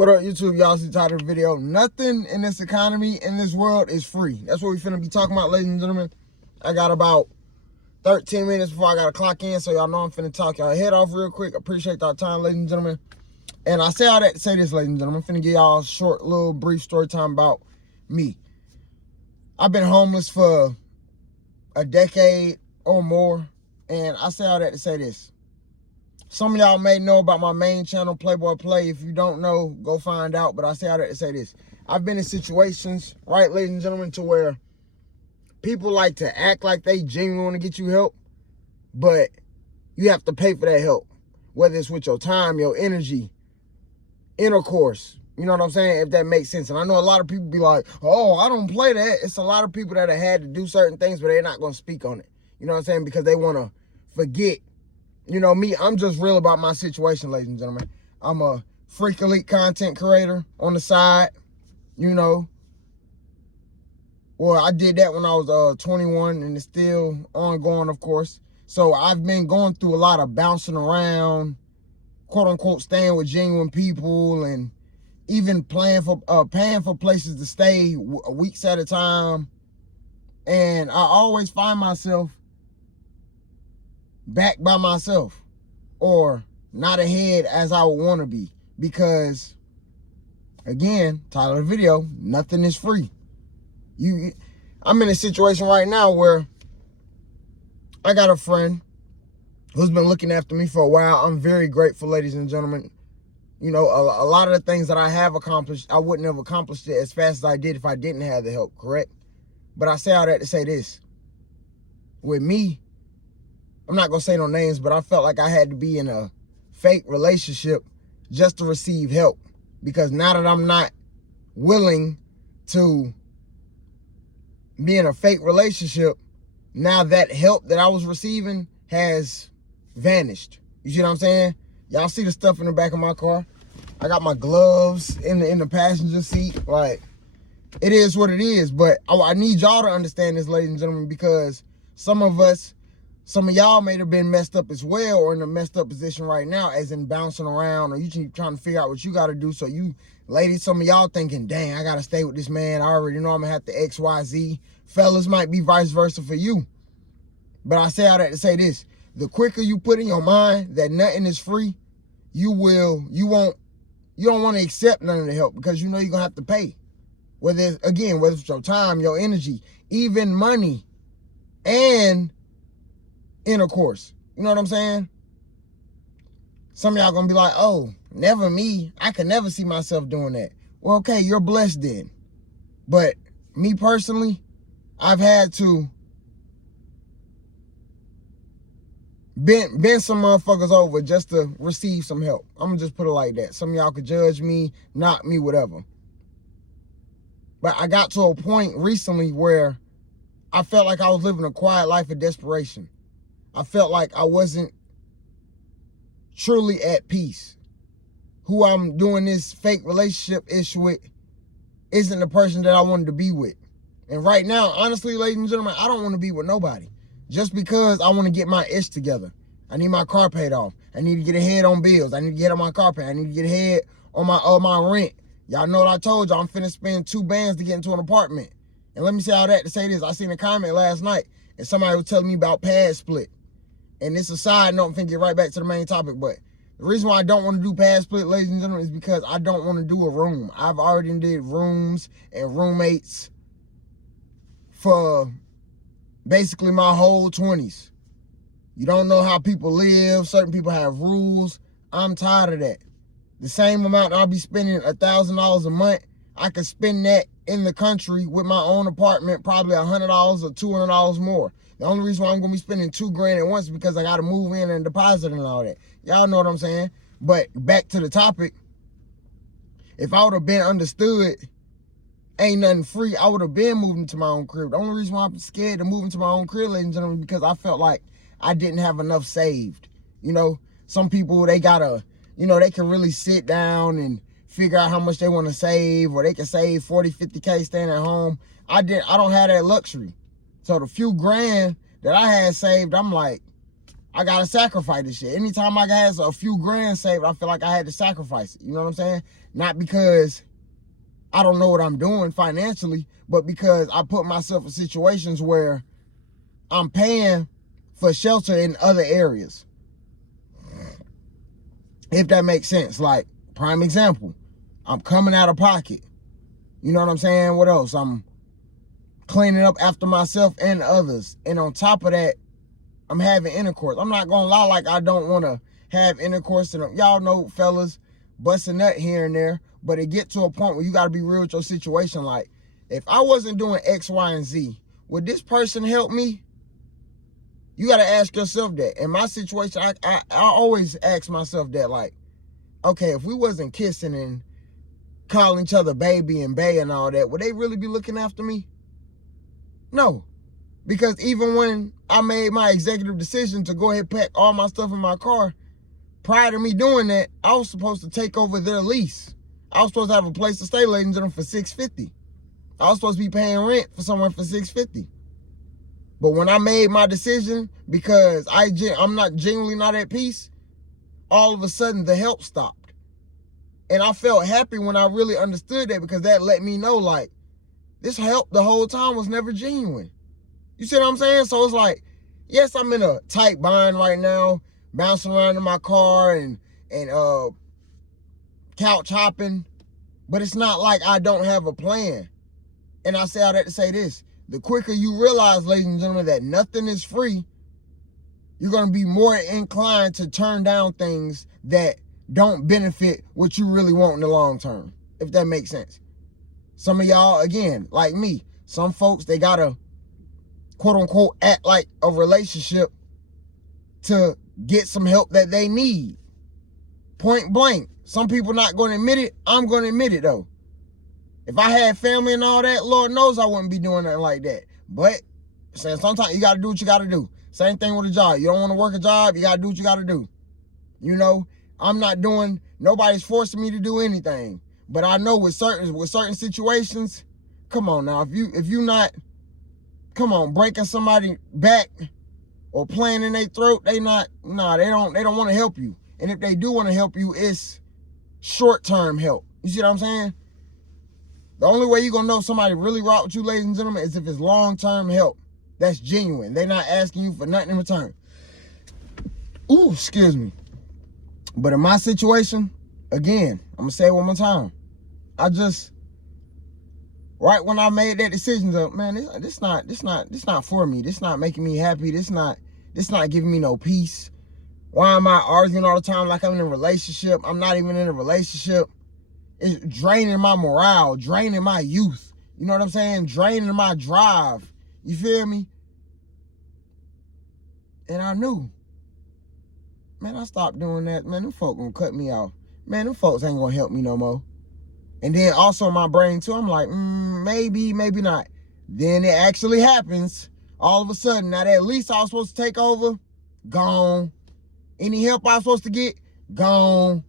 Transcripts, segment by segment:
What up, YouTube? Y'all see the title of the video. Nothing in this economy, in this world, is free. That's what we finna be talking about, ladies and gentlemen. I got about 13 minutes before I gotta clock in, so y'all know I'm finna talk y'all head off real quick. Appreciate y'all time, ladies and gentlemen. And I say all that to say this, ladies and gentlemen. I'm finna give y'all a short, little, brief story time about me. I've been homeless for a decade or more, and I say all that to say this. Some of y'all may know about my main channel, Playboy Play. If you don't know, go find out. But I say all that to say this. I've been in situations, right, ladies and gentlemen, to where people like to act like they genuinely want to get you help, but you have to pay for that help. Whether it's with your time, your energy, intercourse. You know what I'm saying? If that makes sense. And I know a lot of people be like, oh, I don't play that. It's a lot of people that have had to do certain things, but they're not going to speak on it. You know what I'm saying? Because they want to forget. You know, me, I'm just real about my situation, ladies and gentlemen. I'm a freak elite content creator on the side, you know. Well, I did that when I was 21, and it's still ongoing, of course. So I've been going through a lot of bouncing around, quote unquote, staying with genuine people, and even paying for places to stay weeks at a time. And I always find myself back by myself, or not ahead as I would want to be, because again, title of the video, nothing is free. I'm in a situation right now where I got a friend who's been looking after me for a while. I'm very grateful, ladies and gentlemen. You know, a lot of the things that I have accomplished, I wouldn't have accomplished it as fast as I did if I didn't have the help, correct? But I say all that to say this. With me, I'm not going to say no names, but I felt like I had to be in a fake relationship just to receive help. Because now that I'm not willing to be in a fake relationship, now that help that I was receiving has vanished. You see what I'm saying? Y'all see the stuff in the back of my car? I got my gloves in the passenger seat. Like, it is what it is. But I need y'all to understand this, ladies and gentlemen, because some of y'all may have been messed up as well, or in a messed up position right now, as in bouncing around, or you keep trying to figure out what you got to do. So you, ladies, some of y'all thinking, dang, I got to stay with this man. I already know I'm going to have to XYZ. Fellas, might be vice versa for you. But I say all that to say this. The quicker you put in your mind that nothing is free, you don't want to accept none of the help, because you know you're going to have to pay. Whether it's your time, your energy, even money, and intercourse. You know what I'm saying? Some of y'all gonna be like, oh, never me. I could never see myself doing that. Well, okay, you're blessed then. But me personally, I've had to bend some motherfuckers over just to receive some help. I'm gonna just put it like that. Some of y'all could judge me, not me, whatever. But I got to a point recently where I felt like I was living a quiet life of desperation. I felt like I wasn't truly at peace. Who I'm doing this fake relationship issue with isn't the person that I wanted to be with. And right now, honestly, ladies and gentlemen, I don't want to be with nobody. Just because I want to get my ish together. I need my car paid off. I need to get ahead on bills. I need to get on my car pay. I need to get ahead on my rent. Y'all know what I told y'all. I'm finna spend 2 bands to get into an apartment. And let me say all that to say this. I seen a comment last night, and somebody was telling me about pad split. And it's a side note, I'm finna get right back to the main topic, but the reason why I don't want to do pad split, ladies and gentlemen, is because I don't want to do a room. I've already did rooms and roommates for basically my whole 20s. You don't know how people live. Certain people have rules. I'm tired of that. The same amount I'll be spending $1,000 a month, I could spend that in the country with my own apartment, probably $100 or $200 more. The only reason why I'm gonna be spending $2,000 at once is because I gotta move in and deposit and all that. Y'all know what I'm saying? But back to the topic, if I would have been understood, ain't nothing free, I would have been moving to my own crib. The only reason why I'm scared to move into my own crib, ladies and gentlemen, because I felt like I didn't have enough saved. You know, some people, they gotta, you know, they can really sit down and figure out how much they want to save, or they can save 40, 50K staying at home. I don't have that luxury. So the few grand that I had saved, I'm like, I gotta sacrifice this shit. Anytime I got a few grand saved, I feel like I had to sacrifice it. You know what I'm saying? Not because I don't know what I'm doing financially, but because I put myself in situations where I'm paying for shelter in other areas. If that makes sense. Like, prime example, I'm coming out of pocket. You know what I'm saying? What else? I'm cleaning up after myself and others. And on top of that, I'm having intercourse. I'm not gonna lie like I don't want to have intercourse. And y'all know, fellas, busting nut here and there. But it get to a point where you got to be real with your situation. Like, if I wasn't doing X, Y, and Z, would this person help me? You got to ask yourself that. In my situation, I always ask myself that. Like, okay, if we wasn't kissing and calling each other baby and bae and all that, would they really be looking after me? No. Because even when I made my executive decision to go ahead and pack all my stuff in my car, prior to me doing that, I was supposed to take over their lease. I was supposed to have a place to stay, ladies and gentlemen, for $650. I was supposed to be paying rent for someone for $650. But when I made my decision, because I'm not genuinely not at peace, all of a sudden the help stopped. And I felt happy when I really understood that, because that let me know, like, this help the whole time was never genuine. You see what I'm saying? So it's like, yes, I'm in a tight bind right now, bouncing around in my car and couch hopping, but it's not like I don't have a plan. And I say all that to say this: the quicker you realize, ladies and gentlemen, that nothing is free, you're going to be more inclined to turn down things that don't benefit what you really want in the long term, if that makes sense. Some of y'all, again, like me, some folks, they got to quote unquote act like a relationship to get some help that they need. Point blank. Some people not going to admit it. I'm going to admit it though. If I had family and all that, Lord knows I wouldn't be doing nothing like that. But sometimes you got to do what you got to do. Same thing with a job. You don't want to work a job, you got to do what you got to do. You know, nobody's forcing me to do anything. But I know with certain situations, come on now, if you not, come on, breaking somebody back or playing in their throat, they don't want to help you. And if they do want to help you, it's short-term help. You see what I'm saying? The only way you're going to know if somebody really rock with you, ladies and gentlemen, is if it's long-term help. That's genuine. They're not asking you for nothing in return. Ooh, excuse me. But in my situation, again, I'm going to say it one more time. Right when I made that decision, man, this not for me. This not making me happy. This not giving me no peace. Why am I arguing all the time like I'm in a relationship? I'm not even in a relationship. It's draining my morale, draining my youth. You know what I'm saying? Draining my drive. You feel me? And I knew, man, I stopped doing that. Man, them folks gonna cut me off. Man, them folks ain't gonna help me no more. And then also in my brain too, I'm like, maybe not. Then it actually happens. All of a sudden, now that lease I was supposed to take over, gone. Any help I was supposed to get, gone.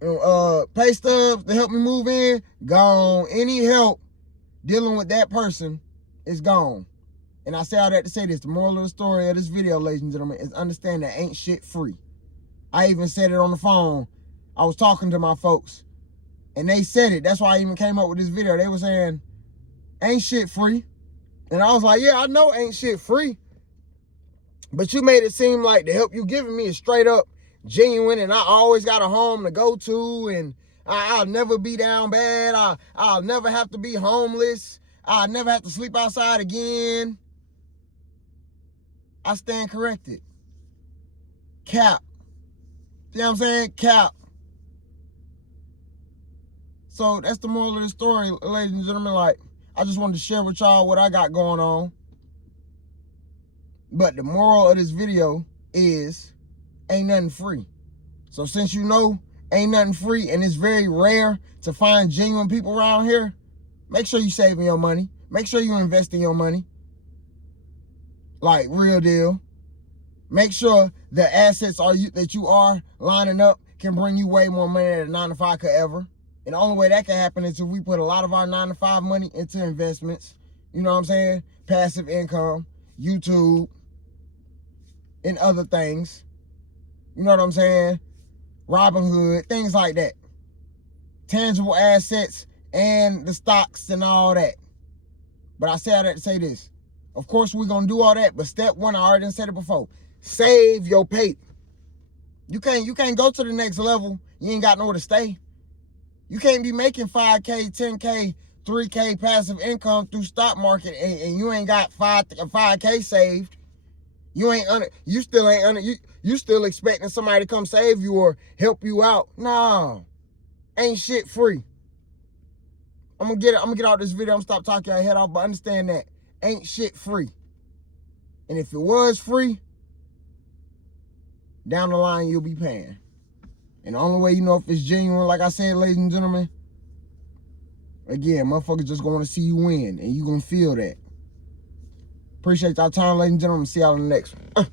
Pay stubs to help me move in, gone. Any help dealing with that person is gone. And I say all that to say this: the moral of the story of this video, ladies and gentlemen, is understand that ain't shit free. I even said it on the phone. I was talking to my folks, and they said it. That's why I even came up with this video. They were saying, ain't shit free. And I was like, yeah, I know ain't shit free. But you made it seem like the help you giving me is straight up genuine, and I always got a home to go to, and I'll never be down bad. I'll never have to be homeless. I'll never have to sleep outside again. I stand corrected. Cap. You know what I'm saying? Cap. So that's the moral of the story, ladies and gentlemen. Like, I just wanted to share with y'all what I got going on. But the moral of this video is, ain't nothing free. So since you know ain't nothing free, and it's very rare to find genuine people around here, make sure you saving your money. Make sure you invest in your money. Like, real deal. Make sure the assets that you are lining up can bring you way more money than a 9-to-5 could ever. And the only way that can happen is if we put a lot of our 9-to-5 money into investments. You know what I'm saying? Passive income, YouTube, in other things. You know what I'm saying? Robinhood, things like that. Tangible assets and the stocks and all that. But I say all that to say this. Of course, we're going to do all that, but step one, I already said it before. Save your paper. You can't go to the next level. You ain't got nowhere to stay. You can't be making 5K, 10K, 3K passive income through stock market and you ain't got 5K saved. You still expecting somebody to come save you or help you out. No. Ain't shit free. I'm gonna get out this video. I'm gonna stop talking your head off, but understand that ain't shit free. And if it was free, down the line you'll be paying. And the only way you know if it's genuine, like I said, ladies and gentlemen, again, motherfuckers just gonna see you win, and you gonna feel that. Appreciate y'all time, ladies and gentlemen. See y'all in the next one.